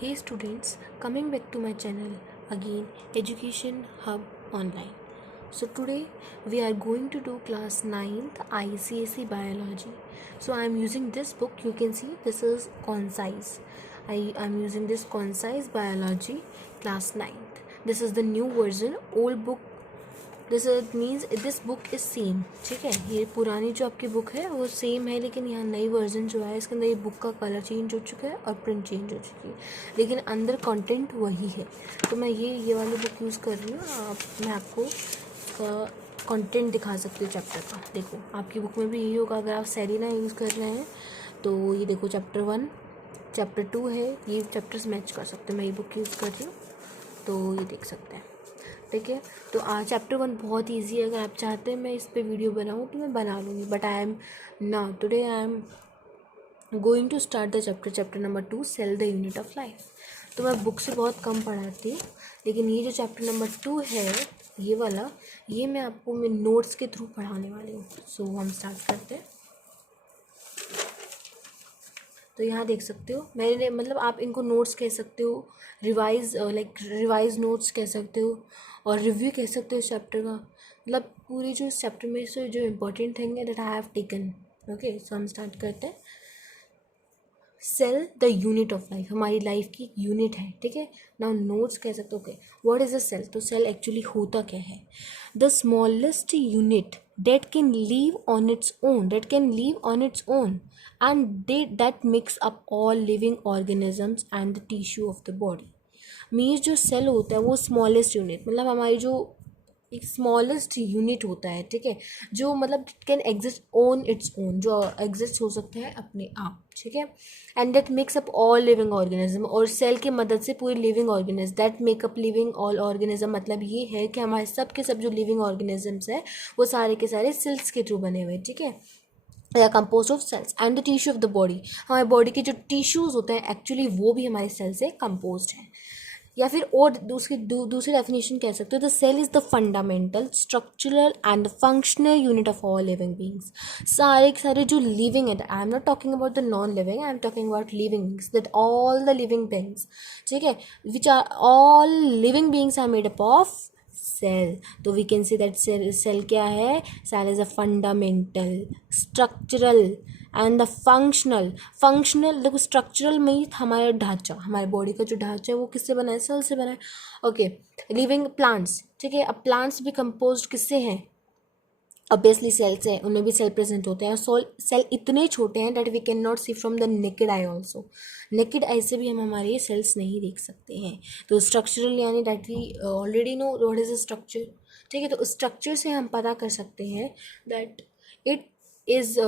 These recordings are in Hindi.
Hey students, coming back to my channel again, Education Hub Online. So today we are going to do class 9th ICSE Biology. So I am using this book. You can see this is Concise. I am using this Concise Biology class 9th. This is the new version. Old book, this means this book is same. ठीक है, ये पुरानी जो आपकी बुक है वो सेम है, लेकिन यहाँ नई वर्जन जो है इसके अंदर ये बुक का कलर चेंज हो चुका है और प्रिंट चेंज हो चुकी है, लेकिन अंदर कंटेंट वही है. तो मैं ये वाली बुक यूज़ कर रही हूँ. मैं आपको कंटेंट दिखा सकती हूँ चैप्टर का. देखो आपकी बुक में भी यही होगा. अगर आप सेरिना यूज़ कर रहे हैं तो ये देखो चैप्टर 1 चैप्टर 2 है, ये चैप्टर्स मैच कर सकते हैं. मैं ये बुक यूज़ कर रही हूँ तो ये देख सकते हैं. ठीक है, तो चैप्टर 1 बहुत ईजी है. अगर आप चाहते हैं मैं इस पर वीडियो बनाऊँ तो मैं बना लूँगी, but I am today I am going to start the chapter number 2, cell the unit of life. तो मैं बुक से बहुत कम पढ़ाती हूँ, लेकिन ये जो चैप्टर नंबर 2 है ये वाला, ये मैं आपको मैं नोट्स के थ्रू पढ़ाने वाली हूँ. सो हम स्टार्ट करते हैं. तो यहाँ देख सकते हो मैंने, मतलब आप इनको नोट्स कह सकते हो, रिवाइज नोट्स कह सकते हो, और रिव्यू कह सकते हो चैप्टर का. मतलब पूरी जो इस चैप्टर में से जो इम्पोर्टेंट थिंग है that I have taken. Okay, so हम स्टार्ट करते हैं. Cell the unit of life, हमारी लाइफ की यूनिट है. ठीक है, नाउ नोट्स कह सकते हो. Okay, what is a cell? तो सेल एक्चुअली होता क्या है? The smallest unit that can live on its own and that makes up all living organisms and the tissue of the body. Means जो सेल होता है वो स्मॉलेस्ट यूनिट, मतलब हमारी जो एक स्मॉलेस्ट यूनिट होता है. ठीक है, जो मतलब can exist on its own, जो एग्जिस्ट हो सकता है अपने आप. ठीक है, and that makes up all living organism, और सेल की मदद से पूरी living organism. That makeup living all organism मतलब ये है कि हमारे सब के सब जो लिविंग ऑर्गेनिजम्स है वो सारे के सारे सेल्स के थ्रू बने हुए. ठीक है, या compose of cells and the tissue of the body. हमारे बॉडी के जो टिश्यूज़ होते हैं एक्चुअली वो भी हमारे सेल से कंपोज हैं. या फिर और दूसरी डेफिनेशन कह सकते हो, the cell is the fundamental structural and functional unit of all living beings. सारे के सारे जो लिविंग है, I am not talking about the non living, I am talking about living beings, that all the living beings. ठीक है, which are all living beings are made up of cell. तो we can say that cell क्या है? Cell is a fundamental structural and the functional. देखो स्ट्रक्चरल में हमारा ढांचा, हमारे बॉडी का जो ढांचा है वो किससे बना है? सेल से बना है. Okay, living plants. ठीक है, अब प्लांट्स भी कंपोज किससे हैं? ऑब्वियसली सेल से हैं, उनमें भी सेल प्रेजेंट होते हैं. और सेल इतने छोटे हैं that we can not see from the naked eye also. Naked eye से भी हम हमारे सेल्स नहीं देख सकते हैं. तो स्ट्रक्चरल यानी that we already know what is a structure. ठीक है, तो स्ट्रक्चर से हम पता कर सकते हैं that it is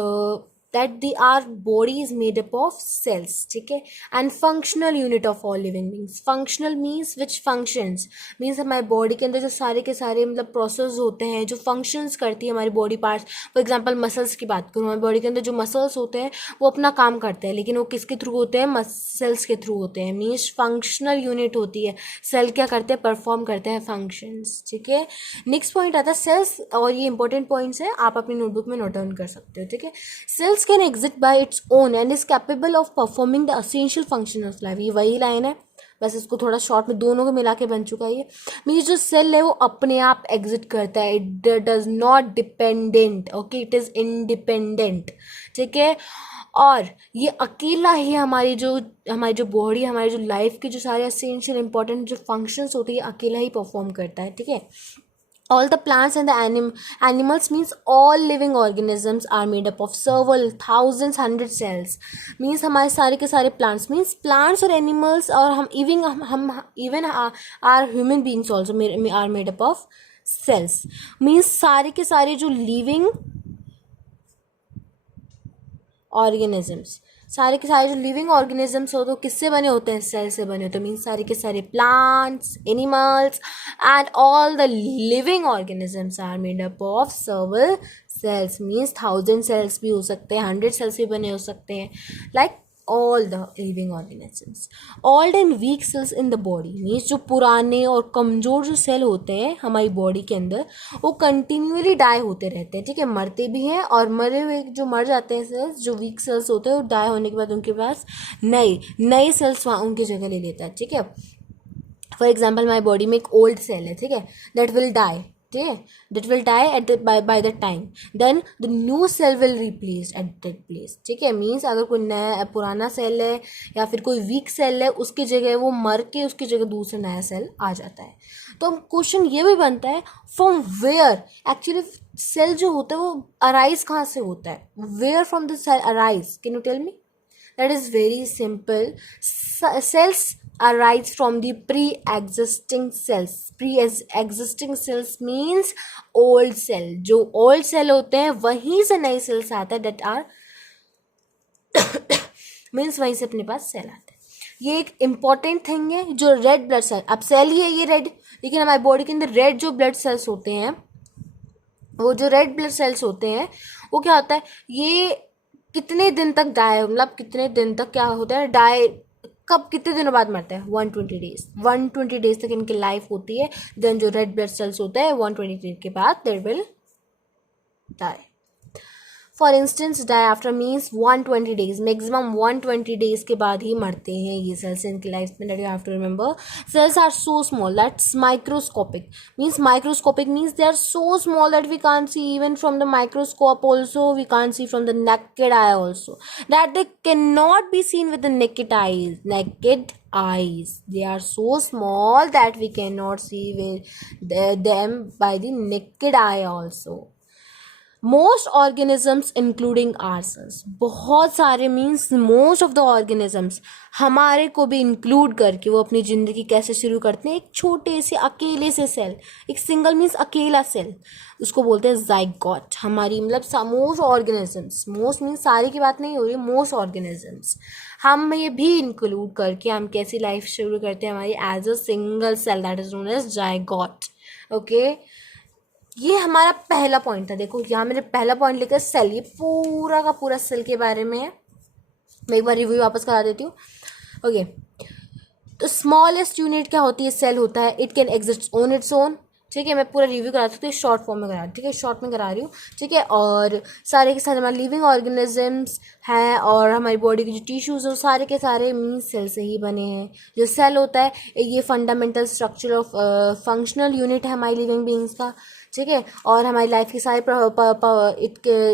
that our body is made up of cells. ठीक है, and functional unit of all living beings. functional means which functions, means हमारे बॉडी के अंदर जो सारे के सारे मतलब प्रोसेस होते हैं जो फंक्शंस करती है हमारी body parts. For example muscles की बात करूँ, हमारी बॉडी के अंदर जो मसल्स होते हैं वो अपना काम करते हैं, लेकिन वो किसके थ्रू होते हैं? मसल्स के थ्रू होते हैं. मीन्स फंक्शनल यूनिट होती है. सेल क्या करते हैं? परफॉर्म करते हैं फंक्शंस. ठीक है, नेक्स्ट पॉइंट आता है सेल्स, और ये इंपॉर्टेंट पॉइंट्स है, आप अपनी नोटबुक में नोट डाउन कर सकते हो. ठीक है, sales can exist by its own and is capable of performing the essential function of life. ये वही लाइन है, बस इसको थोड़ा शॉर्ट में दोनों को मिला के बन चुका है. ये मीन्स जो सेल है वो अपने आप एग्जिट करता है. It does not dependent. Okay, it is independent. ठीक है, और ये अकेला ही हमारी जो बॉडी, हमारी जो लाइफ के जो सारे एसेंशियल इंपॉर्टेंट जो फंक्शंस होती है अकेला ही परफॉर्म करता है. ठीक है, all the plants and the animals means all living organisms are made up of several thousands hundred cells. means हमारे सारे के सारे plants means plants और animals, और हम even our human beings also are made up of cells. means सारे के सारे जो living organisms, सारे के सारे जो लिविंग ऑर्गेनिजम्स हो तो किससे बने होते हैं? सेल से बने होते हैं. मीन्स सारे के सारे plants, animals and all the living organisms are made up of several cells. Means 1000 cells भी हो सकते हैं, 100 सेल्स भी बने हो सकते हैं. Like all the living organisms. Old and weak cells in the body means जो पुराने और कमज़ोर जो सेल होते हैं हमारी बॉडी के अंदर वो कंटिन्यूअली डाई होते रहते हैं, ठीक है, मरते भी हैं और मरे हुए जो मर जाते हैं सेल्स, जो वीक सेल्स होते हैं, वो डाई होने के बाद उनके पास नए सेल्स वहाँ उनकी जगह ले लेता है, ठीक है. फॉर एग्जाम्पल हमारी बॉडी में एक ओल्ड सेल है, ठीक है, दैट विल डाई, ठीक है, that will die at by the time, then the new cell will replace at that place, ठीक है. मीन्स अगर कोई नया पुराना सेल है या फिर कोई वीक सेल है उसकी जगह वो मर के उसकी जगह दूसरा नया सेल आ जाता है. तो क्वेश्चन ये भी बनता है फ्रॉम वेयर एक्चुअली सेल जो होता है वो अराइज कहाँ से होता है, where from the cell arise, can you tell me? That is very simple. Cells arise from the pre-existing cells. Pre-existing cells means old cell. जो old cell होते हैं वहीं से नए cells आते हैं that are means वहीं से अपने पास सेल आते हैं. ये एक इम्पॉर्टेंट थिंग है. जो रेड ब्लड सेल, अब सेल ही है ये रेड, लेकिन हमारी बॉडी के अंदर रेड जो ब्लड सेल्स होते हैं, वो जो रेड ब्लड सेल्स होते हैं वो क्या होता है, ये कितने दिन तक डाई, मतलब कितने दिन तक क्या होता है डाई, कब कितने दिनों बाद मरते हैं, 120 डेज तक इनकी लाइफ होती है. देन जो रेड ब्लड सेल्स होते हैं 120 डेज के बाद they will die. For instance die after means 120 days, maximum 120 days के बाद ही मरते हैं ये सेल्स इनकी लाइफ में. That you have to remember. Cells are so small that's microscopic. Microscopic means they are so small that we can't see even from the microscope also, we can't see from the naked eye also, that they can not be seen with the naked eyes. They are so small that we cannot see them by the naked eye also. Most organisms including ourselves, बहुत सारे means most of the organisms हमारे को भी इंक्लूड करके वो अपनी ज़िंदगी कैसे शुरू करते हैं, एक छोटे से अकेले से सेल, एक सिंगल मीन्स अकेला सेल, उसको बोलते हैं जाइगोट. हमारी मतलब मोस्ट ऑर्गेनिजम्स, मोस्ट मीन्स सारी की बात नहीं हो रही, मोस्ट ऑर्गेनिजम्स हम ये भी इंक्लूड करके हम कैसी लाइफ शुरू करते हैं हमारी as a single cell, that is known as zygote. Okay, ये हमारा पहला पॉइंट था. देखो यहाँ मैंने पहला पॉइंट लिखा सेल, ये पूरा का पूरा सेल के बारे में है. मैं एक बार रिव्यू वापस करा देती हूँ. ओके, तो स्मॉलेस्ट यूनिट क्या होती है, सेल होता है. It can exist on its own, ठीक है. मैं पूरा रिव्यू करा सकती हूँ, शॉर्ट फॉर्म में करा, ठीक है, शॉर्ट में करा रही हूँ, ठीक है. और सारे के सारे हमारे लिविंग ऑर्गेनिजम्स हैं और हमारी बॉडी के जो टिश्यूज़ हैं वो सारे के सारे मीन्स सेल से ही बने हैं. जो सेल होता है ये fundamental structure of functional unit है हमारी लिविंग बींग्स का, ठीक है. और हमारी लाइफ के सारे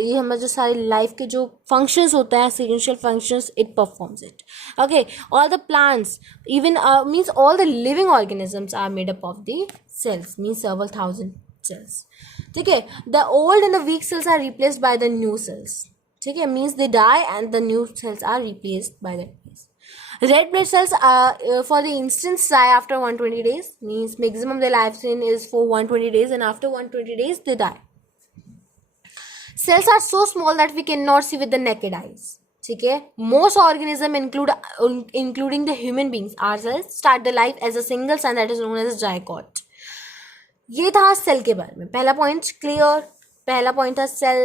ये हमारे जो सारी लाइफ के जो फंक्शंस होता है, essential functions, it performs it. Okay, all the plants even means all the living organisms are made up of the cells, means several thousand cells, ठीक है. the old and the weak cells are replaced by the new cells, ठीक है, means they die and the new cells are replaced by the red blood cells are for the instance die after 120 days, means maximum their lifespan is for 120 days and after 120 days they die. cells are so small that we cannot see with the naked eyes, ठीक है. most organism including the human beings ourselves start the life as a single cell, that is known as zygote. ये था सेल के बारे में. पहला पॉइंट क्लियर, पहला पॉइंट था cell,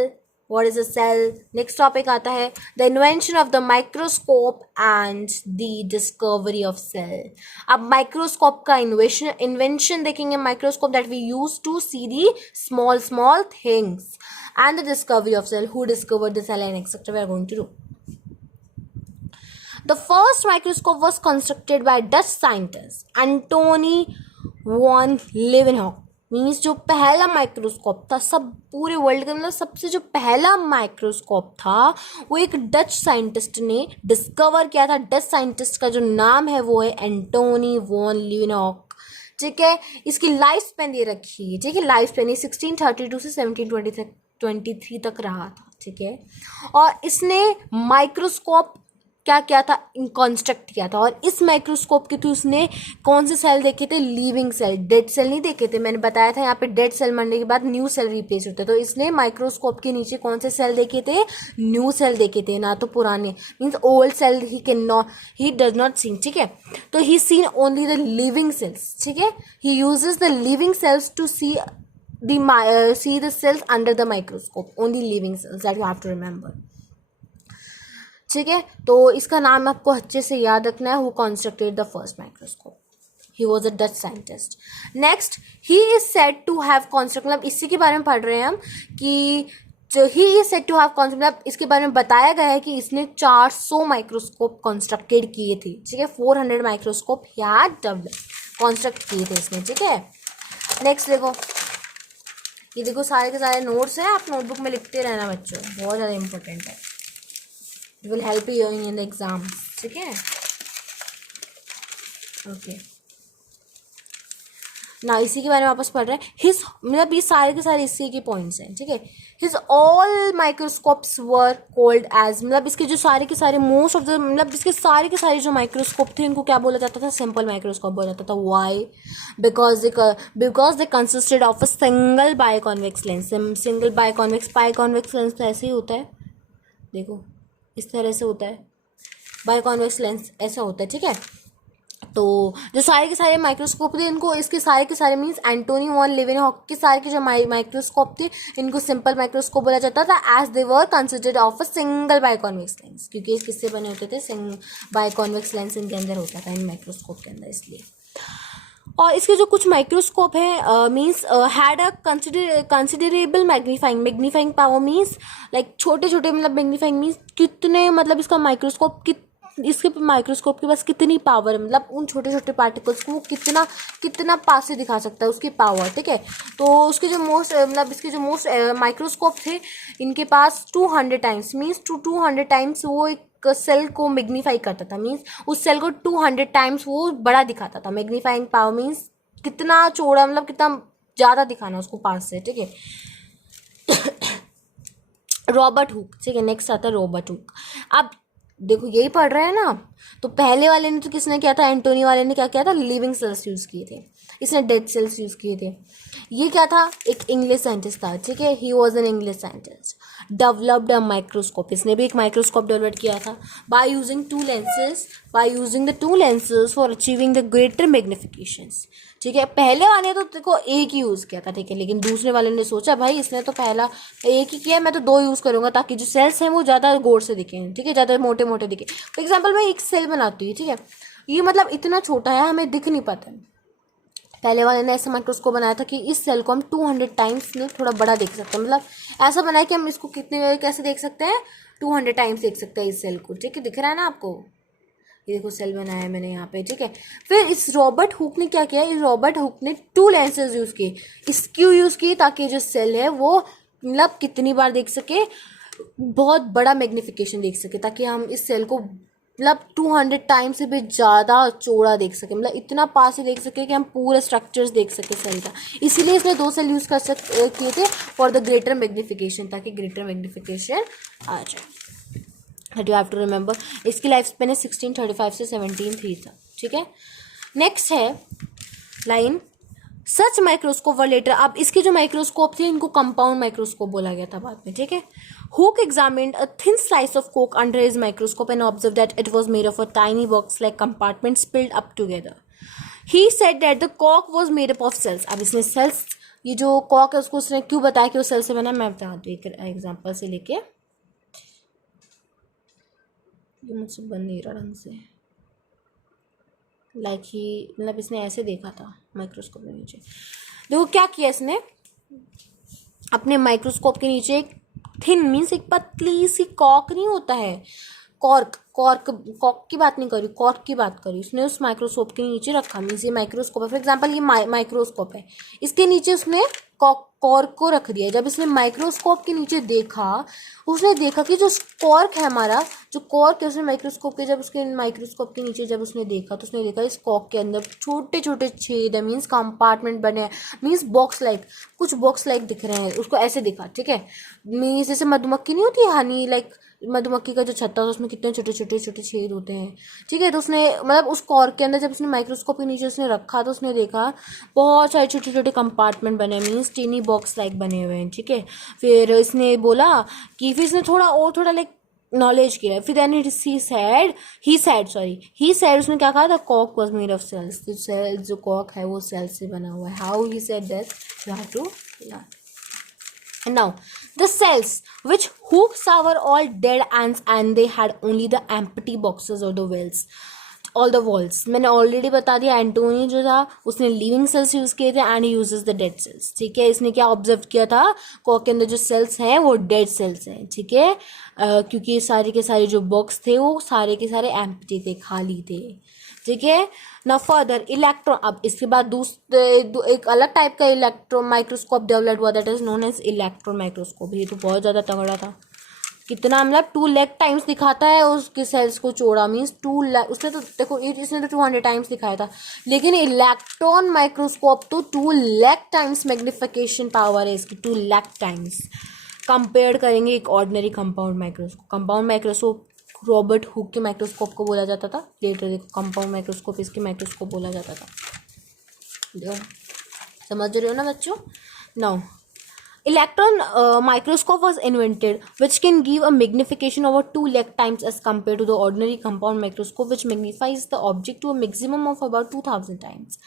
what is a cell. Next topic आता है the invention of the microscope and the discovery of cell. अब माइक्रोस्कोप का इन्वेंशन देखेंगे. Microscope that we use to see the small things and the discovery of cell, who discovered the cell and etcetera we are going to do. The first microscope was constructed by Dutch scientist Antony van Leeuwenhoek. Means जो पहला माइक्रोस्कोप था सब पूरे वर्ल्ड का, मतलब सबसे जो पहला माइक्रोस्कोप था वो एक डच साइंटिस्ट ने डिस्कवर किया था. डच साइंटिस्ट का जो नाम है वो है एंटोनी वॉन ल्यूवेनहॉक, ठीक है. इसकी लाइफ स्पेन दे रखी है, ठीक है. लाइफ स्पेन 1632 से 1723 तक रहा था, ठीक है. और इसने माइक्रोस्कोप क्या किया था, कंस्ट्रक्ट किया था. और इस माइक्रोस्कोप के थ्रू उसने कौन से सेल देखे थे, लिविंग सेल, डेड सेल नहीं देखे थे. मैंने बताया था यहाँ पे डेड सेल मरने के बाद न्यू सेल रिप्लेस होते. तो इसने माइक्रोस्कोप के नीचे कौन से सेल देखे थे, न्यू सेल देखे थे, ना तो पुराने. Means old cell he does not see, ठीक है. तो he seen only the living cells, ठीक है. He uses the living cells to see the cells under the microscope, only living cells, that you have to remember, ठीक है, तो इसका नाम आपको अच्छे से याद रखना है, who constructed the first microscope. He was a Dutch scientist. Next, he is said to have construct, मतलब इसी के बारे में पढ़ रहे हैं हम कि जो he is said to have construct, मतलब इसके बारे में बताया गया है कि इसने 400 माइक्रोस्कोप कंस्ट्रक्टेड किए थे। ठीक है, 400 माइक्रोस्कोप या डेवलप कॉन्स्ट्रक्ट किए थे इसने। ठीक है, नेक्स्ट देखो, ये देखो सारे के सारे नोट्स हैं, आप नोटबुक में लिखते रहना बच्चों, बहुत ज़्यादा इंपॉर्टेंट है, it will help you in the exam. ठीक है, ओके ना, इसी के बारे में वापस पढ़ रहे हैं। हिज, मतलब ये सारे के सारे इसी के पॉइंट्स हैं। ठीक है, his all microscopes were called as, मतलब इसके जो सारे के सारे मोस्ट ऑफ द, मतलब इसके सारे के सारे जो माइक्रोस्कोप थे इनको क्या बोला जाता था, सिंपल माइक्रोस्कोप बोला जाता था। Why? Because they consisted of a single biconvex lens. Single biconvex lens तो ऐसे ही होता है, देखो इस तरह से होता है, बायकॉन्वेक्स लेंस ऐसा होता है। ठीक है, तो जो सारे के सारे माइक्रोस्कोप थे इनको, इसके सारे के सारे मीन्स एंटोनी वॉन लेवेनहॉक के सारे के जो माइक्रोस्कोप थे इनको सिंपल माइक्रोस्कोप बोला जाता था, as they were considered of a single biconvex lens, क्योंकि किससे बने होते थे, बायकॉन्वेक्स लेंस इनके अंदर होता था, इन माइक्रोस्कोप के अंदर, इसलिए। और इसके जो कुछ माइक्रोस्कोप है means had a considerable magnifying power, means like छोटे छोटे, मतलब मैग्नीफाइंग मीन्स कितने, मतलब इसका माइक्रोस्कोप इसके माइक्रोस्कोप के पास कितनी पावर है, मतलब उन छोटे छोटे पार्टिकल्स को वो कितना पास से दिखा सकता है, उसकी पावर। ठीक है, तो उसके जो मोस्ट, मतलब इसके जो मोस्ट माइक्रोस्कोप थे इनके पास 200 टाइम्स, मीन्स 200 टाइम्स वो एक सेल को मैग्नीफाई करता था, मीन्स उस सेल को 200 टाइम्स वो बड़ा दिखाता था। मैग्नीफाइंग पावर मीन्स कितना चौड़ा, मतलब कितना ज़्यादा दिखाना उसको पास से। ठीक है, रॉबर्ट हुक। ठीक है, नेक्स्ट आता है रॉबर्ट हुक। अब देखो यही पढ़ रहे हैं ना, तो पहले वाले ने तो किसने किया था, एंटोनी वाले ने क्या किया था, लिविंग सेल्स यूज़ किए थे, इसने डेड सेल्स यूज़ किए थे। ये क्या था, एक इंग्लिश साइंटिस्ट था। ठीक है, he was an English scientist, developed a microscope, इसने भी एक माइक्रोस्कोप डेवलप किया था, by using the two lenses for achieving the greater magnifications. ठीक है, पहले वाले तो देखो एक ही यूज़ किया था। ठीक है, लेकिन दूसरे वाले ने सोचा भाई इसने तो पहला एक ही किया, मैं तो 2 यूज़ करूंगा ताकि जो सेल्स हैं वो ज़्यादा गौर से दिखें। ठीक है, ज़्यादा मोटे मोटे दिखे। फॉर एग्जाम्पल मैं एक सेल बनाती हूँ, ठीक है, ये मतलब इतना छोटा है हमें दिख नहीं पाता है। पहले वाले ने ऐसा माइक्रोस्कोप बनाया था कि इस सेल को हम 200 टाइम्स में थोड़ा बड़ा देख सकते हैं, मतलब ऐसा बनाया कि हम इसको कितने कैसे देख सकते हैं, 200 टाइम्स देख सकते हैं इस सेल को। ठीक है, दिख रहा है ना आपको, ये देखो सेल बनाया है मैंने यहाँ पे। ठीक है, फिर इस रॉबर्ट हुक ने क्या किया, इस रॉबर्ट हुक ने 2 लेंसेज यूज़ किए। क्यों यूज़ किए, ताकि जो सेल है वो मतलब कितनी बार देख सके, बहुत बड़ा मैग्निफिकेशन देख सके, ताकि हम इस सेल को मतलब 200 टाइम्स से भी ज़्यादा चौड़ा देख सके, मतलब इतना पास से देख सके कि हम पूरे स्ट्रक्चर्स देख सके सेल का। इसीलिए इसने 2 सेल यूज़ किए थे फॉर द ग्रेटर मैग्निफिकेशन, ताकि ग्रेटर मैग्निफिकेशन आ जाए। That you have to remember. इसकी लाइफ स्पेन है 1635 से 1703 था। ठीक है, नेक्स्ट है line, such microscope were later. अब इसके जो माइक्रोस्कोप थे इनको कंपाउंड माइक्रोस्कोप बोला गया था बाद में। ठीक है, hook examined a thin slice of Coke under his microscope and observe that it was made of a tiny box like compartments filled up together. He said that the Kock was made up of sales. अब इसने सेल्स, ये जो कॉक है उसको उसने क्यों बताया कि वो सेल से बना, मैं बता दूँ एक एग्जाम्पल से लेके। ये मुझसे बन नहीं रहा ढंग से, लाइक ही, मतलब इसने ऐसे देखा था माइक्रोस्कोप के नीचे। देखो क्या किया इसने, अपने माइक्रोस्कोप के नीचे एक थिन मीन्स एक पतली सी कॉर्क नहीं होता है, कॉर्क की बात नहीं करी, कॉर्क की बात करी, उसने उस माइक्रोस्कोप के नीचे रखा। मीन्स ये माइक्रोस्कोप है, फॉर एग्जांपल ये माइक्रोस्कोप है, इसके नीचे उसने कॉर्क को रख दिया। जब इसने माइक्रोस्कोप के नीचे देखा, उसने देखा कि जो कॉर्क है हमारा, जो कॉर्क है उसने माइक्रोस्कोप के, जब उसके माइक्रोस्कोप के नीचे जब उसने देखा तो उसने देखा इस कॉर्क के अंदर छोटे छोटे छेद है, मीन्स कंपार्टमेंट बने हैं, मीन्स बॉक्स लाइक, कुछ बॉक्स लाइक दिख रहे हैं, उसको ऐसे दिखा। ठीक है, मीन्स जैसे मधुमक्खी नहीं होती हनी, लाइक मधुमक्खी का जो छत्ता है उसमें कितने छोटे छोटे छोटे छेद होते हैं। ठीक है, तो उसने मतलब उस कॉर्क के अंदर जब उसने माइक्रोस्कोप के नीचे उसने रखा तो उसने देखा बहुत सारे छोटे छोटे कंपार्टमेंट बने, मीन्स टीनी बॉक्स लाइक बने हुए हैं। ठीक है, फिर इसने बोला कि, फिर इसने थोड़ा लाइक नॉलेज किया, फिर देन ही सेड उसने क्या कहा था, कॉक वाज मेड ऑफ सेल्स, जो कॉक है वो सेल्स से बना हुआ है। How he said that, you have to learn. Now, the cells which hooks are all dead ants and they had only the empty boxes or the wells. All the walls मैंने ऑलरेडी बता दिया, एंटोनी जो था उसने लिविंग सेल्स यूज़ किए थे and uses the dead cells. ठीक है, इसने क्या ऑब्जर्व किया था, कॉक के अंदर जो सेल्स हैं वो डेड सेल्स हैं. ठीक है, क्योंकि सारे के सारे जो बॉक्स थे वो सारे के सारे एम्प्टी थे, खाली थे. ठीक है. ना फर्दर इलेक्ट्रॉन, अब इसके बाद दूसरे एक अलग टाइप का इलेक्ट्रॉन माइक्रोस्कोप डेवलप हुआ, that is known as electron microscope. ये तो बहुत ज़्यादा तगड़ा था. कितना मतलब 2 लाख टाइम्स दिखाता है उसके सेल्स को चौड़ा, मीन्स 2 लाख. उसने तो देखो इसने तो 200 टाइम्स दिखाया था, लेकिन इलेक्ट्रॉन माइक्रोस्कोप तो 2 लाख टाइम्स मैग्निफिकेशन पावर है इसकी, 2 लाख टाइम्स. कंपेयर करेंगे एक ordinary compound microscope. Compound microscope Robert Hooke के माइक्रोस्कोप को बोला जाता था. लेटर देखो कंपाउंड माइक्रोस्कोप इसके माइक्रोस्कोप बोला जाता था. समझ रहे हो ना बच्चों. Now electron microscope was invented which can give a magnification over 2 lakh times as compared to the ordinary compound microscope which magnifies the object to a maximum of about 2000 times.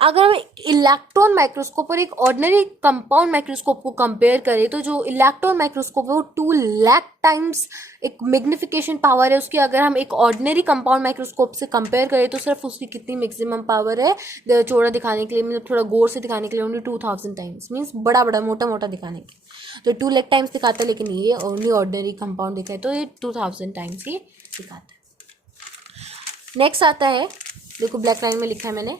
अगर हम इलेक्ट्रॉन माइक्रोस्कोप और एक ऑर्डिनरी कंपाउंड माइक्रोस्कोप को कंपेयर करें तो जो इलेक्ट्रॉन माइक्रोस्कोप है वो 2 लाख टाइम्स एक मैग्निफिकेशन पावर है उसकी. अगर हम एक ऑर्डिनरी कंपाउंड माइक्रोस्कोप से कंपेयर करें तो सिर्फ उसकी कितनी मैक्सिमम पावर है चौड़ा दिखाने के लिए, मतलब थोड़ा गौर से दिखाने के लिए, ओनली 2000 टाइम्स, मीन्स बड़ा बड़ा मोटा मोटा दिखाने के. तो 2 लाख टाइम्स दिखाता है, लेकिन ये ओनली ऑर्डिनरी कंपाउंड दिखा है तो ये 2000 टाइम्स ही दिखाता है. नेक्स्ट आता है, देखो ब्लैक लाइन में लिखा है मैंने,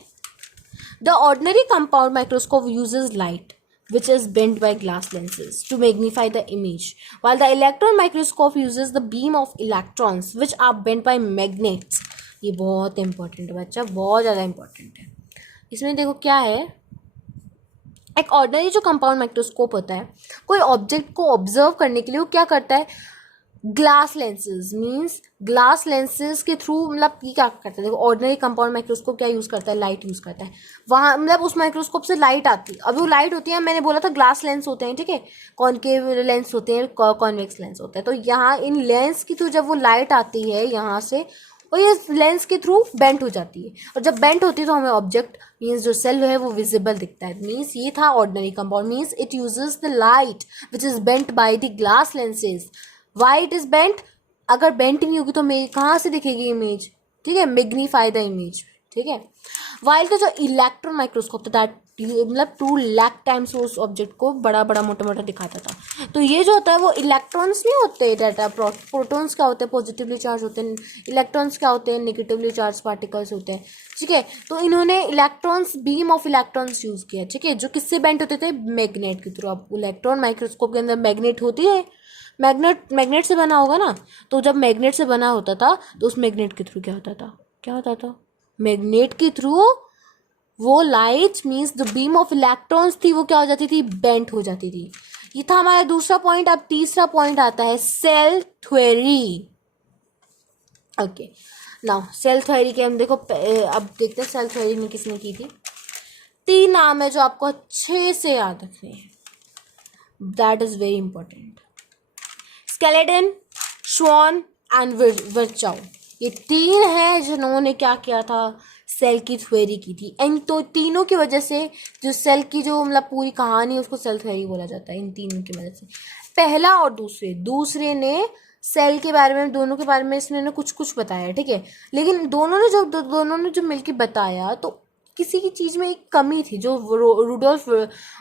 the ordinary compound microscope uses light which is bent by glass lenses to magnify the image, while the electron microscope uses the beam of electrons which are bent by magnets. ये बहुत इंपॉर्टेंट है बच्चा, बहुत ज़्यादा इंपॉर्टेंट है. इसमें देखो क्या है, एक ऑर्डिनरी जो कंपाउंड माइक्रोस्कोप होता है कोई ऑब्जेक्ट को ऑब्जर्व करने के लिए वो क्या करता है, glass lenses, means glass lenses के थ्रू, मतलब ये क्या करता है, देखो ऑर्डिनरी कंपाउंड माइक्रोस्कोप क्या यूज़ करता है, लाइट यूज़ करता है. वहाँ मतलब उस माइक्रोस्कोप से लाइट आती है. अभी वो लाइट होती है, मैंने बोला था ग्लास लेंस होते हैं. ठीक है, कॉनकेव लेंस होते हैं, कॉन्वेक्स लेंस होता है. तो यहाँ इन लेंस की थ्रू जब वो लाइट आती है यहाँ से, और ये लेंस के थ्रू बेंट हो जाती है, और जब बेंट होती है तो हमें ऑब्जेक्ट मीन्स जो सेल है वो विजिबल दिखता है. मीन्स ये था ordinary compound, means it uses the light which is bent by the glass lenses. Why it is bent, अगर बेंट नहीं होगी तो कहाँ से दिखेगी इमेज. ठीक है, मैग्नीफाई द इमेज. ठीक है, वाइल का जो इलेक्ट्रॉन माइक्रोस्कोप था दैट मतलब 2 लाख टाइम्स उस ऑब्जेक्ट को बड़ा बड़ा मोटा मोटा दिखाता था. तो ये जो होता है वो इलेक्ट्रॉन्स नहीं होते, डाटा प्रोटॉन्स क्या होते हैं, पॉजिटिवली चार्ज होते हैं. इलेक्ट्रॉन्स क्या होते हैं, नेगेटिवली चार्ज पार्टिकल्स होते हैं. ठीक है, तो इन्होंने electrons, beam of electrons use किया. ठीक है, जो किससे बेंट होते थे, मैग्नेट के थ्रू. अब इलेक्ट्रॉन माइक्रोस्कोप के अंदर मैग्नेट होती है, मैग्नेट से बना होगा ना. तो जब मैग्नेट से बना होता था तो उस मैग्नेट के थ्रू क्या होता था, मैग्नेट के थ्रू वो light means the beam of electrons थी वो क्या हो जाती थी, बेंट हो जाती थी. ये था हमारा दूसरा पॉइंट. अब तीसरा पॉइंट आता है cell theory. Okay, now cell theory के हम देखो अब देखते हैं सेल थ्योरी में किसने की थी. 3 नाम है जो आपको अच्छे से याद रखने हैं, that is very important. Skeleton, श्वान एंड वर्चाउ, ये 3 हैं जिन्होंने क्या किया था, सेल की थ्योरी की थी. इन तो तीनों की वजह से जो सेल की जो मतलब पूरी कहानी है उसको सेल थ्योरी बोला जाता है. इन तीनों की वजह से, पहला और दूसरे ने सेल के बारे में, दोनों के बारे में इसने कुछ कुछ बताया. ठीक है, लेकिन दोनों ने जो मिलकर बताया तो किसी की चीज़ में एक कमी थी जो रुडोल्फ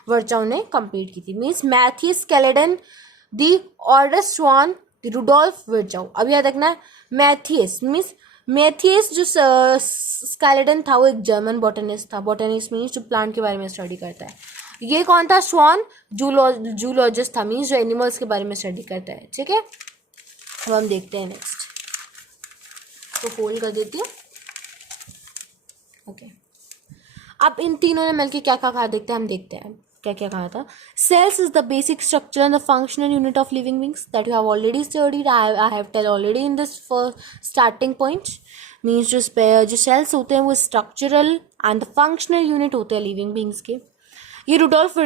वर्चाउ ने कंप्लीट की थी. मीन्स मैथियस स्केलेटन, दी ऑर्डस श्वान, रुडोल्फ वर्चाउ. अब याद रखना, मैथियस मीन्स मैथियस जो स्केलेटन था वो एक जर्मन बॉटनिस्ट था. बॉटनिस्ट मीन्स जो प्लांट के बारे में स्टडी करता है. ये कौन था, श्वान जूलॉजिस्ट था, मीन्स जो एनिमल्स के बारे में स्टडी करता है. ठीक है, अब हम देखते हैं नेक्स्ट, तो होल्ड कर देती हूँ. ओके, अब इन तीनों ने मिलकर क्या क्या कहा देखते हैं, हम देखते हैं क्या क्या कहा था. Cells is the basic structure and the functional unit of living beings that you have already studied. I have tell already in this starting point. Means जो सेल्स होते हैं वो structural and the functional unit होते हैं लिविंग बींग्स के. ये रुडोल्फ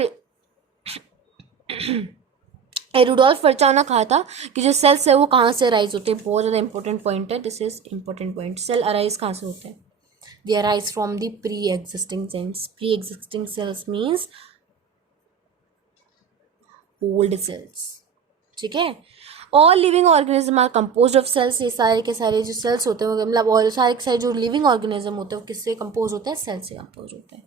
वर्चाउ ने कहा था कि जो सेल्स है वो कहाँ से अराइज होते हैं. बहुत ज़्यादा इंपॉर्टेंट पॉइंट है, this is important point. Cell arise कहाँ से होते हैं, they arise from the pre-existing cells. Pre-existing cells means old cells, ठीक है। All living organism are compose of cells, ये सारे के सारे जो सेल्स होते हैं मतलब और सारे के सारे जो लिविंग ऑर्गेनिज्म होते हैं वो किससे कंपोज होते हैं, सेल से कंपोज होते हैं।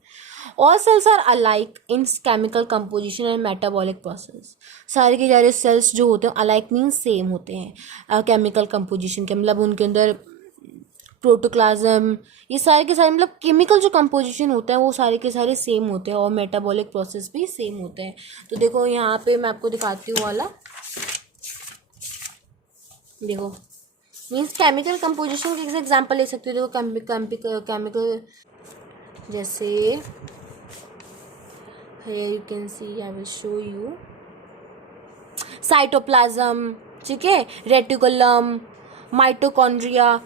All cells are alike in chemical composition and metabolic process, सारे के सारे सेल्स जो होते हैं अलाइक मीन्स सेम होते हैं केमिकल कंपोजिशन के, मतलब उनके अंदर प्रोटोप्लाज्म ये सारे के सारे मतलब केमिकल जो कंपोजिशन होता है वो सारे के सारे सेम होते हैं और मेटाबॉलिक प्रोसेस भी सेम होते हैं। तो देखो यहाँ पे मैं आपको दिखाती हूँ वाला, देखो मीन्स केमिकल कंपोजिशन के एग्जांपल ले सकते हो। देखो केमिकल जैसे here you can see, I will show you cytoplasm, ठीक है, रेटिकुलम, माइटोकॉन्ड्रिया,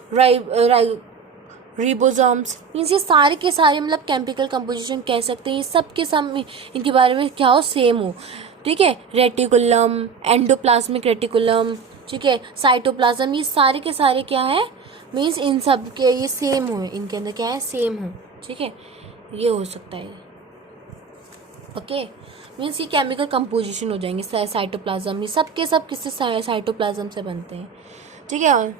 रिबोसोम्स, मीन्स ये सारे के सारे मतलब केमिकल कंपोजिशन कह सकते हैं, ये सब के सब इनके बारे में क्या हो, सेम हो, ठीक है। रेटिकुलम, एंडोप्लाज्मिक रेटिकुलम, ठीक है, साइटोप्लाज्म, ये सारे के सारे क्या है, मीन्स इन सब के ये सेम हो, इनके अंदर क्या है, सेम हो, ठीक है, ये हो सकता है, ओके। मीन्स ये केमिकल कंपोजिशन हो जाएंगे साइटोप्लाज्म, ये सब के सब किससे, साइटोप्लाज्म से बनते हैं, ठीक है। और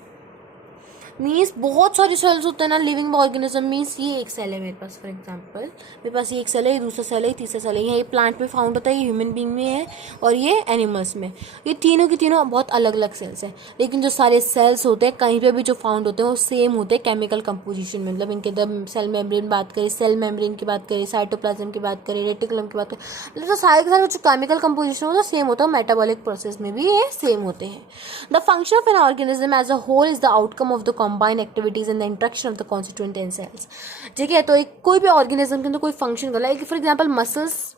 मीन्स बहुत सारे सेल्स होते हैं ना लिविंग ऑर्गेनिज्म, मीन्स ये एक सेल है मेरे पास, फॉर एग्जांपल मेरे पास ये एक सेल है, ये दूसरा सेल है, तीसरा सेल है, ये प्लांट में फाउंड होता है, ये ह्यूमन बीइंग में है और ये एनिमल्स में, ये तीनों की तीनों बहुत अलग अलग सेल्स हैं, लेकिन जो सारे सेल्स होते हैं कहीं पे भी जो फाउंड होते हैं वो सेम होते हैं केमिकल कंपोजिशन में, मतलब इनके अंदर सेल मेम्ब्रेन बात करें, सेल मेम्ब्रेन की बात करें, साइटोप्लाज्म की बात करें, रेटिकुलम की बात करें, मतलब तो सारे के सारे जो केमिकल कंपोजिशन होता है सेम होता है, मेटाबॉलिक प्रोसेस में भी ये सेम होते हैं। The function of an organism as a whole is the outcome of the combined activities in the interaction of the constituent in cells, ठीक है। तो एक कोई भी ऑर्गेनिज्म के अंदर कोई फंक्शन कर रहा है, फॉर एग्जांपल मसल्स,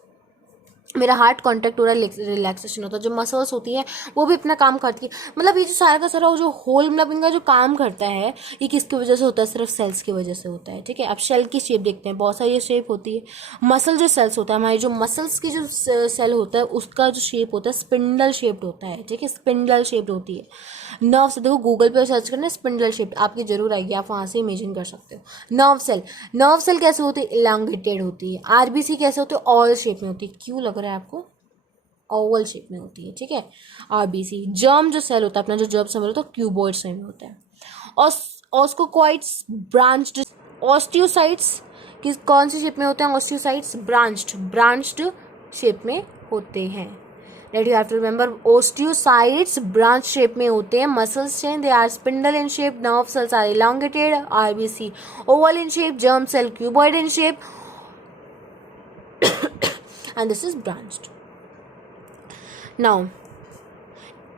मेरा हार्ट कांटेक्ट हो रहा है, रिलैक्सेशन होता है, जो मसल्स होती हैं वो भी अपना काम करती है, मतलब ये जो सारा का सारा जो होल मतलब इनका जो काम करता है ये किसकी वजह से होता है, सिर्फ सेल्स की वजह से होता है, ठीक है। अब सेल की शेप देखते हैं, बहुत सारी ये शेप होती है, मसल जो सेल्स होता है, हमारे जो मसल्स की जो सेल होता है उसका जो शेप होता है स्पिंडल शेप्ड होता है, ठीक है, स्पिंडल शेप्ड होती है। नर्व से देखो, गूगल पे सर्च करना स्पिंडल शेप आपकी जरूर आएगी, आप वहाँ से इमेजिन कर सकते हो। नर्व सेल कैसे होती है, इलांगेटेड होती है। आरबीसी कैसे होती है, ऑल शेप में होती है, क्यों लग रहा है आपको, ओवल शेप में होती है, ठीक है, आरबीसी। जर्म जो सेल होता है अपना, जो जर्म सेल होता है क्यूबॉइड शेप में होता है। ऑस्कोकॉइड्स ब्रांच्ड, ऑस्टियोसाइट्स किस कौन सी शेप में होते हैं, ऑस्टियोसाइट्स ब्रांच्ड शेप में होते हैं, that you have to remember. Osteocytes branch shape में होते हैं, मसल्स हैं they are spindle in shape, nerve cells are elongated, RBC oval in shape, germ cell cuboid in shape and this is branched. Now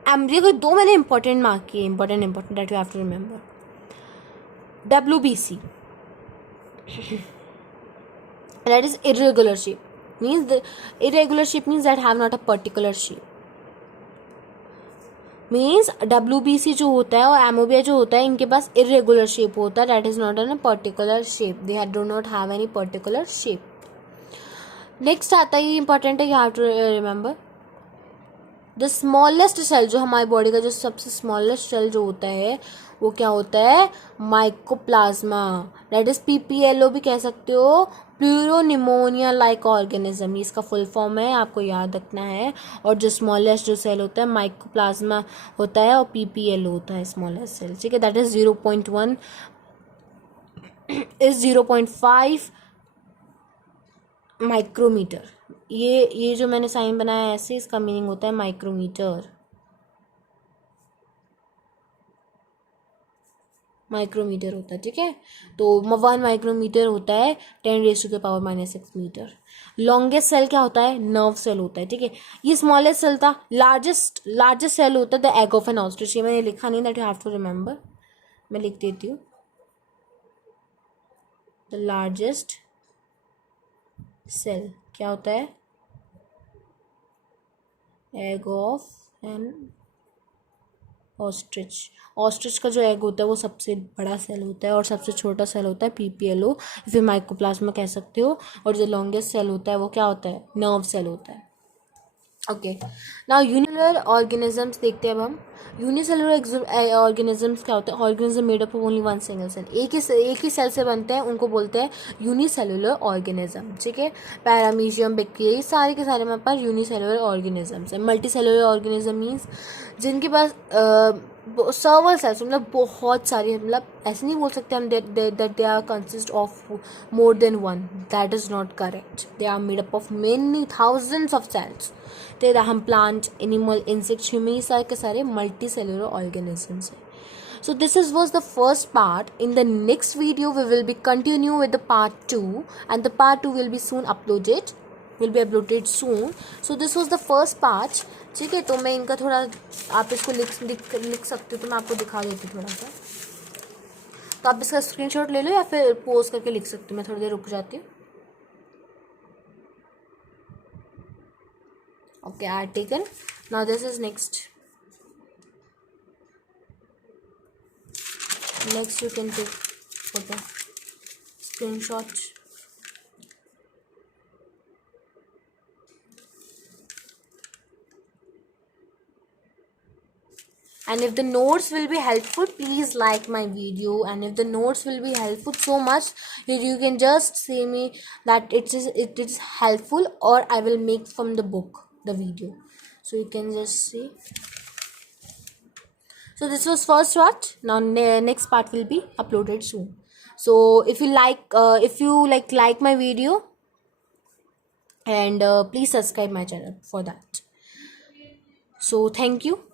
देखो दो मैंने इंपॉर्टेंट मार्क किए, important that you have to remember. WBC that is irregular shape, means the irregular shape means that have not a particular shape, means WBC जो होता है और एमोबिया जो होता है इनके पास इरेगुलर शेप होता है, that is not an particular shape, they do not have any particular shape. Next आता है, ये इंपॉर्टेंट है, you have to remember the smallest cell, जो हमारी बॉडी का जो सबसे स्मॉलेस्ट सेल जो होता है वो क्या होता है, माइकोप्लाज्मा, दैट इज PPLO भी कह सकते हो, प्लूरोनिमोनिया लाइक ऑर्गेनिज्म, इसका फुल फॉर्म है, आपको याद रखना है। और जो स्मॉलेस्ट जो सेल होता है माइकोप्लाज्मा होता है और PPLO होता है स्मॉलेस्ट सेल, ठीक है, दैट इज 0.1 इज 0.5 माइक्रोमीटर। ये जो मैंने साइन बनाया है ऐसे, इसका मीनिंग होता है माइक्रोमीटर, माइक्रोमीटर होता है, ठीक है। तो 1 माइक्रोमीटर होता है 10⁻⁻⁶ मीटर। लॉन्गेस्ट सेल क्या होता है, नर्व सेल होता है, ठीक है। ये स्मॉलेस्ट सेल था, लार्जेस्ट सेल होता है the egg of an ostrich, ये मैंने लिखा नहीं, that you have to remember, मैं लिख देती हूँ, द लार्जेस्ट सेल क्या होता है, एग ऑफ एन ऑस्ट्रिच का जो एग होता है वो सबसे बड़ा सेल होता है और सबसे छोटा सेल होता है PPLO, फिर माइकोप्लाज्मा कह सकते हो। और जो लॉन्गेस्ट सेल होता है वो क्या होता है, नर्व सेल होता है। ओके, नाउ यूनिसेलुलर ऑर्गेनिजम्स देखते हैं अब हम। यूनिसेलुलर ऑर्गेनिजम्स क्या होते हैं? Organism made up of only one single cell, एक ही सेल से बनते हैं, उनको बोलते हैं यूनिसेलुलर ऑर्गेनिज्म। ठीक है, पैरामीशियम, बैक्टीरिया, ये सारे के सारे हमारे पास यूनिसेलुलर ऑर्गेनिजम्स हैं। मल्टी सेलुलर ऑर्गेनिज्म मीन्स जिनके पास सर्वल सेल्स, मतलब बहुत सारी, मतलब ऐसे नहीं बोल सकते हम that they are consist of more than one, that is not correct. They are made up of many thousands of cells. तेरा हम प्लांट, एनिमल, इंसेक्ट्स, ह्यूमन, ये सारे के सारे मल्टी सेलुलर ऑर्गेनिजम्स हैं। So this is was the first part. In the next video we will be continue with the part 2, and the part 2 will be soon uploaded, soon. So this was the first part. ठीक है, तो मैं इनका थोड़ा, आप इसको लिख सकते हो, तो मैं आपको दिखा देती हूँ थोड़ा सा। तो आप इसका स्क्रीनशॉट ले लो या फिर पोज करके लिख सकते हो, मैं थोड़ी देर रुक जाती हूँ। Okay, I had taken. Now this is next. Next you can take photo, screenshot. And if the notes will be helpful, please like my video. And if the notes will be helpful so much, you can just say me that it is helpful, or I will make from the book the video. So you can just see. So this was first part. Now next part will be uploaded soon. So if you like my video, and please subscribe my channel for that. So thank you.